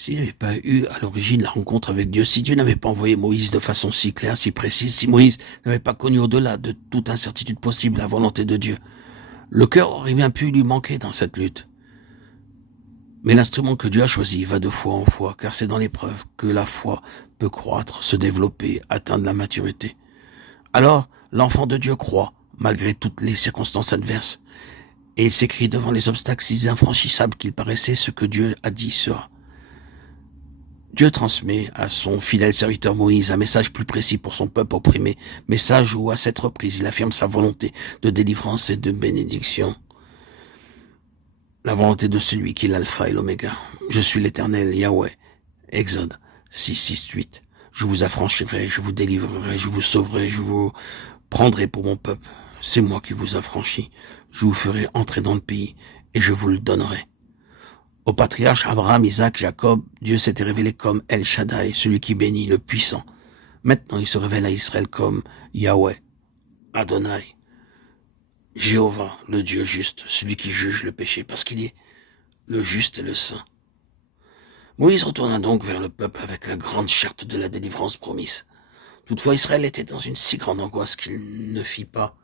S'il n'y avait pas eu à l'origine la rencontre avec Dieu, si Dieu n'avait pas envoyé Moïse de façon si claire, si précise, si Moïse n'avait pas connu au-delà de toute incertitude possible la volonté de Dieu, le cœur aurait bien pu lui manquer dans cette lutte. Mais l'instrument que Dieu a choisi va de foi en foi, car c'est dans l'épreuve que la foi peut croître, se développer, atteindre la maturité. Alors, l'enfant de Dieu croit, malgré toutes les circonstances adverses, et il s'écrit devant les obstacles si infranchissables qu'il paraissait ce que Dieu a dit sera. Dieu transmet à son fidèle serviteur Moïse un message plus précis pour son peuple opprimé, message où, à cette reprise, il affirme sa volonté de délivrance et de bénédiction. La volonté de celui qui est l'alpha et l'oméga. Je suis l'Éternel, Yahweh. Exode 6, 6, 8. Je vous affranchirai, je vous délivrerai, je vous sauverai, je vous prendrai pour mon peuple. C'est moi qui vous affranchis. Je vous ferai entrer dans le pays et je vous le donnerai. Au patriarche Abraham, Isaac, Jacob, Dieu s'était révélé comme El Shaddai, celui qui bénit, le puissant. Maintenant, il se révèle à Israël comme Yahweh, Adonai, Jéhovah, le Dieu juste, celui qui juge le péché, parce qu'il est le juste et le saint. Moïse retourna donc vers le peuple avec la grande charte de la délivrance promise. Toutefois, Israël était dans une si grande angoisse qu'il ne fit pas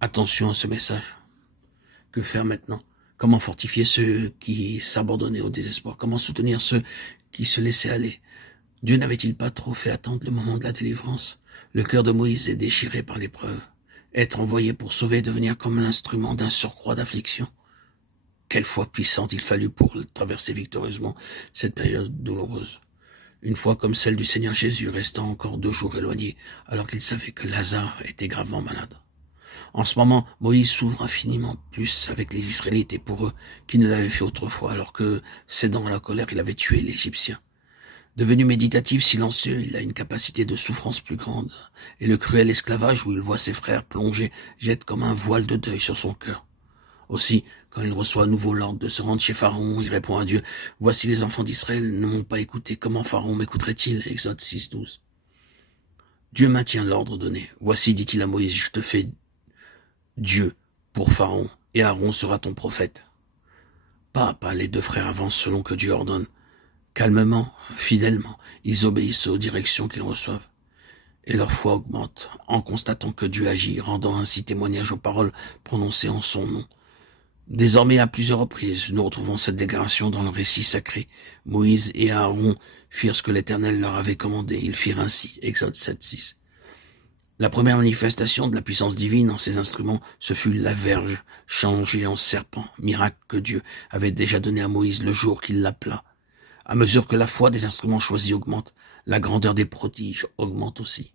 attention à ce message. Que faire maintenant? Comment fortifier ceux qui s'abandonnaient au désespoir? Comment soutenir ceux qui se laissaient aller? Dieu n'avait-il pas trop fait attendre le moment de la délivrance? Le cœur de Moïse est déchiré par l'épreuve. Être envoyé pour sauver et devenir comme l'instrument d'un surcroît d'affliction. Quelle foi puissante il fallut pour traverser victorieusement cette période douloureuse. Une foi comme celle du Seigneur Jésus, restant encore 2 jours éloigné, alors qu'il savait que Lazare était gravement malade. En ce moment, Moïse s'ouvre infiniment plus avec les Israélites et pour eux qu'il ne l'avait fait autrefois, alors que, cédant à la colère, il avait tué l'Égyptien. Devenu méditatif, silencieux, il a une capacité de souffrance plus grande, et le cruel esclavage où il voit ses frères plongés jette comme un voile de deuil sur son cœur. Aussi, quand il reçoit à nouveau l'ordre de se rendre chez Pharaon, il répond à Dieu, « Voici les enfants d'Israël ne m'ont pas écouté, comment Pharaon m'écouterait-il » Exode 6, 12. Dieu maintient l'ordre donné. « Voici, dit-il à Moïse, je te fais Dieu pour Pharaon, et Aaron sera ton prophète. » Pas à pas, les 2 frères avancent selon que Dieu ordonne. Calmement, fidèlement, ils obéissent aux directions qu'ils reçoivent. Et leur foi augmente, en constatant que Dieu agit, rendant ainsi témoignage aux paroles prononcées en son nom. Désormais, à plusieurs reprises, nous retrouvons cette déclaration dans le récit sacré. Moïse et Aaron firent ce que l'Éternel leur avait commandé. Ils firent ainsi. Exode 7, 6. La première manifestation de la puissance divine en ces instruments, ce fut la verge, changée en serpent, miracle que Dieu avait déjà donné à Moïse le jour qu'il l'appela. À mesure que la foi des instruments choisis augmente, la grandeur des prodiges augmente aussi.